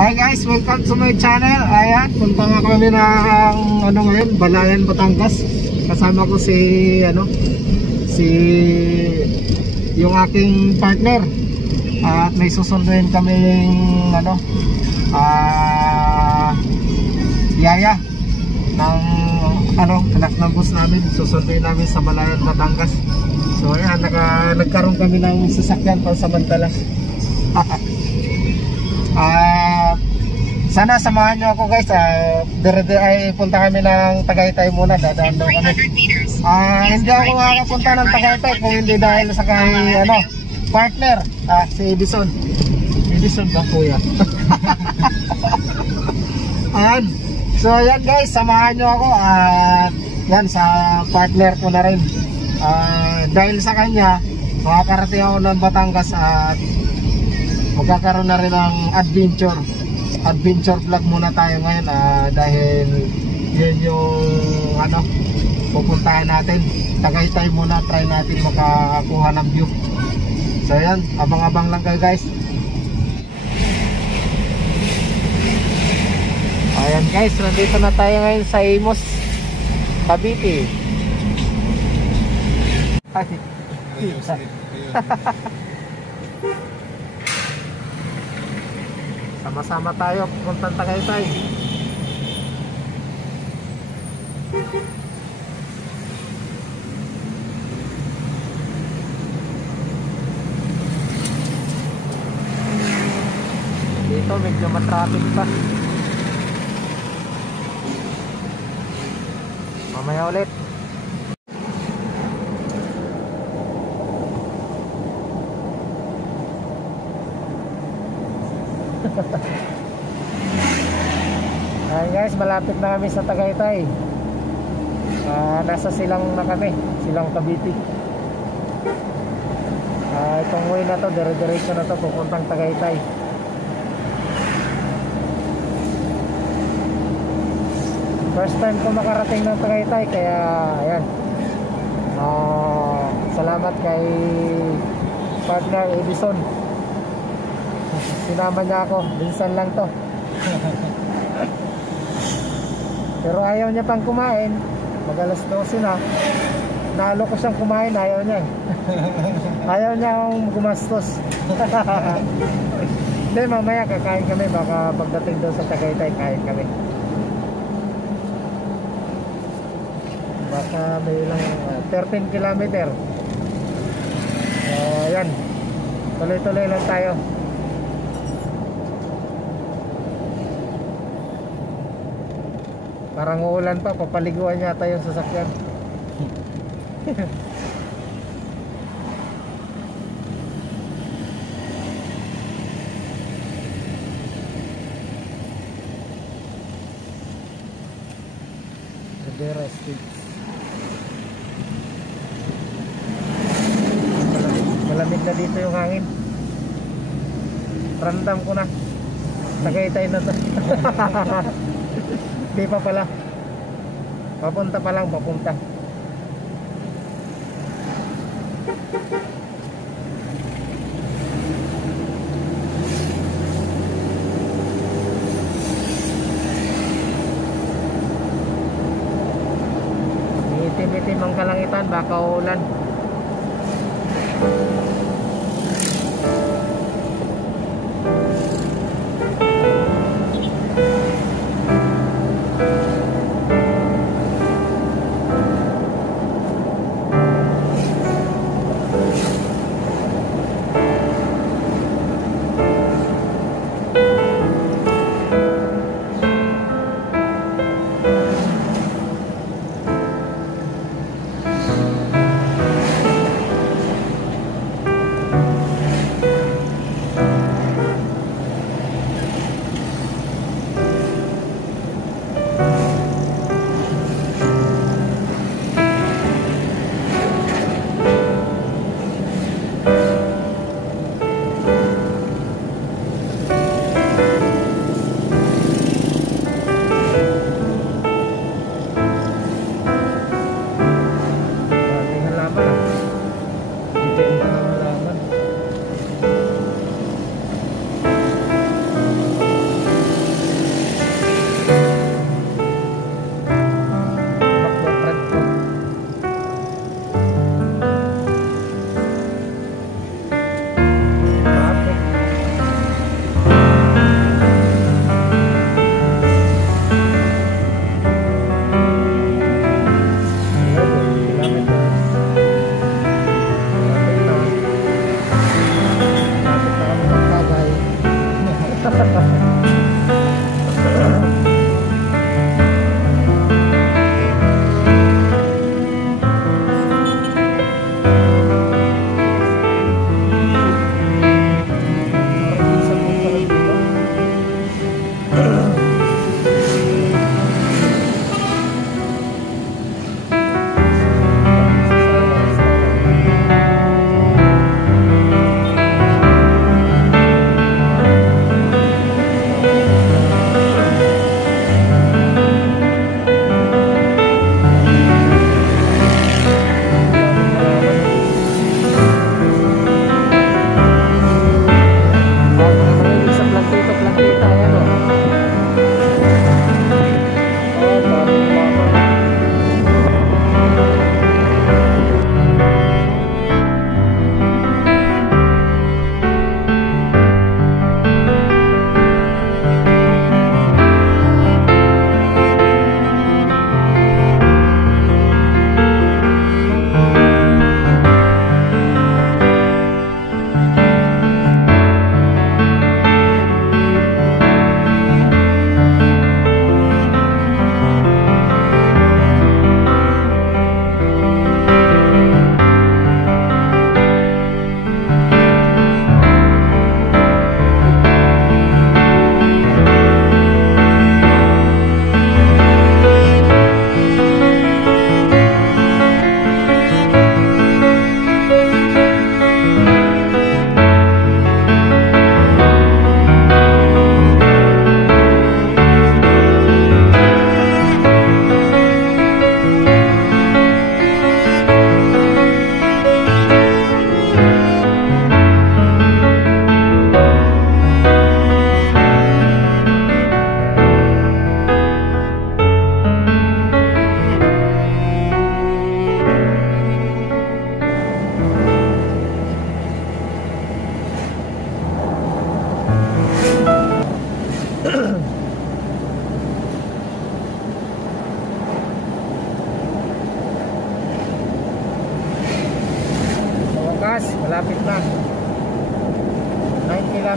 Hi guys, welcome to my channel. Ayan, punta nga kami ng ngayon, Balayan, Batangas. Kasama ko si yung aking partner. At may susunduin kaming yaya ng anak ng boss namin. Susunduin namin sa Balayan, Batangas. So ayan, nagkaroon kami ng sasakyan pansamantala. Sana samahan nyo ako guys. Ay punta kami ng Tagaytay muna. Dadaan daw kami. Hindi ako makakapunta ng Tagaytay kung hindi dahil sa partner, si Edison. Edison ba kuya? Ayan. So ayan guys, samahan nyo ako. Yan, sa partner ko na rin. Dahil sa kanya makakarating ako ng Batangas at magkakaroon na rin ng adventure vlog muna tayo ngayon, dahil yun yung pupuntahan natin. Tagaytay muna, try natin makakuha ng view. So yan, abang-abang lang kayo guys. Ayan guys, nandito na tayo ngayon sa Imus, Cavite. Sama-sama tayo puntang Tagaytay. Dito medyo matraffic pa. Mamaya ulit. Ayan guys, malapit na kami sa Tagaytay. Nasa Silang na kami, Silang Cavite. Itong way na to, dire-diretso na to pupuntang Tagaytay. First time ko makarating ng Tagaytay, kaya ayan, salamat kay partner Edison. Sinama niya ako, minsan lang to. Pero ayaw niya pang kumain. Mag alas 12 na. Nalo ko siyang kumain, ayaw niya. Ayaw niya akong gumastos. Hindi, mamaya kakain kami. Baka pagdating doon sa Tagaytay, kain kami. Baka may ilang 13 kilometer. So yan, tuloy-tuloy lang tayo. Parang uulan pa, papaliguan yata yung sasakyan. Rivera Street. Malamig na dito yung hangin. Randam ko na. Tagaytay na to. Di pa pala. Papunta pa lang, papunta. Itim-itim ang kalangitan, baka uulan.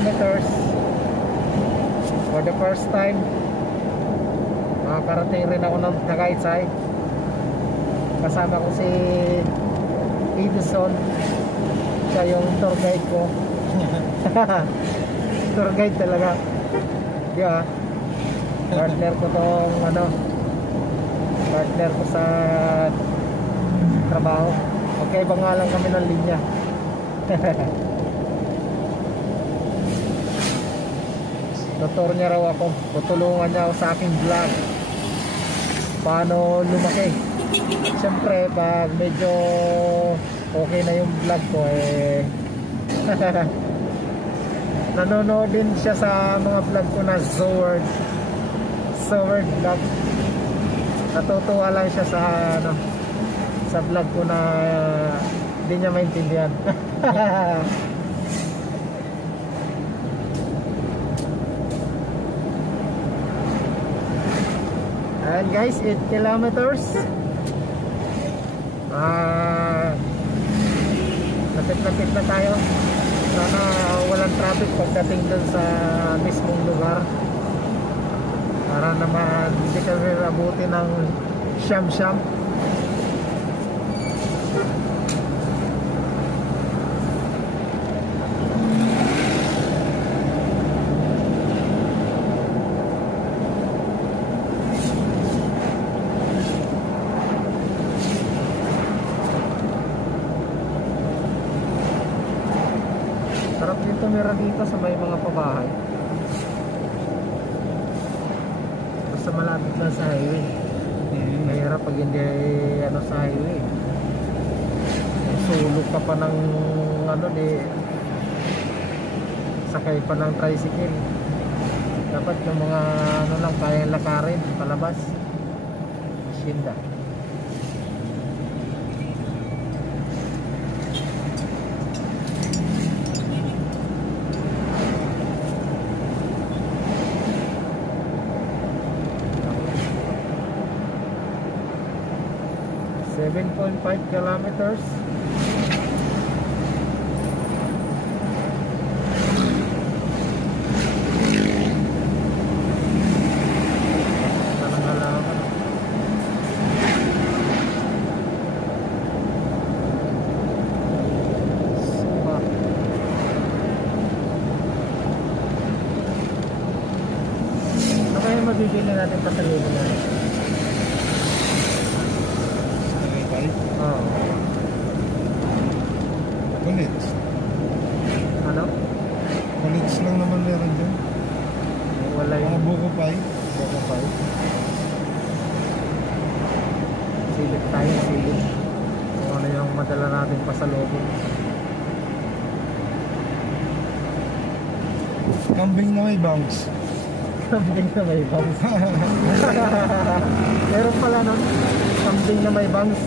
kilometers for the first time. Makakarating rin ako ng Tagaytay. Kasama ko si Edison. Siya yung tour guide ko. Tour guide talaga. Yeah. Partner ko tong partner ko sa trabaho. Okay, ba nga lang kami ng linya. Tutor niya raw ako. Tutulungan niya ako sa aking vlog. Paano lumaki. Siyempre, pag medyo okay na yung vlog ko, nanonood din siya sa mga vlog ko na Zoward vlog. Natutuwa lang siya sa vlog ko na hindi niya maintindihan. And guys, 8 kilometers. Lapit-lapit na tayo. Sana walang traffic pagdating dun sa mismong lugar, para naman hindi kami abutin ng siyam-siyam. Sarap din tumira dito sa may mga pabahay. Basta malapit lang sa highway. Mahirap pag hindi sa highway. Sulog ka pa ng sakay pa ng tricycle. Dapat yung mga lang kaya lakarin palabas. Shinda. Seven 7.5 kilometers. Mabibili natin pa sa lulo na. Oo. Bullets. Ano? Bullets lang naman meron dyan. Wala yung buko pie. Buko pie. Silip tayo, silip. Kung ano yung madala natin pa sa lobo. Kambing na may bangs. Kambing na may bangs. Meron pala nun. Kambing na may bangs.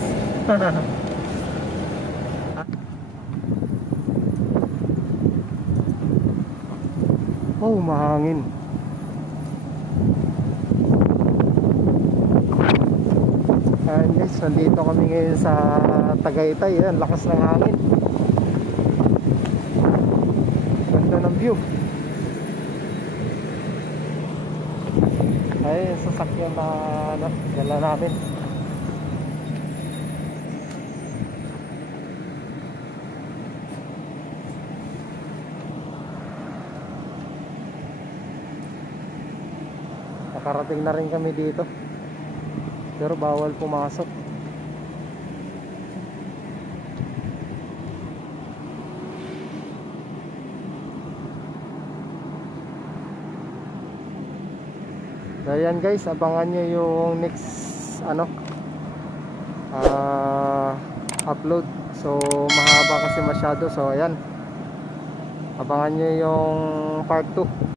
Oh, mahangin. Ayan guys, nandito kami ngayon sa Tagaytay. Ayan, lakas ng hangin. Ganda ng view. Ay, sasakyan na dala natin. Nakarating na rin kami dito, pero bawal pumasok. So ayan guys, abangan nyo yung next upload. So mahaba kasi masyado. So ayan, abangan nyo yung part 2.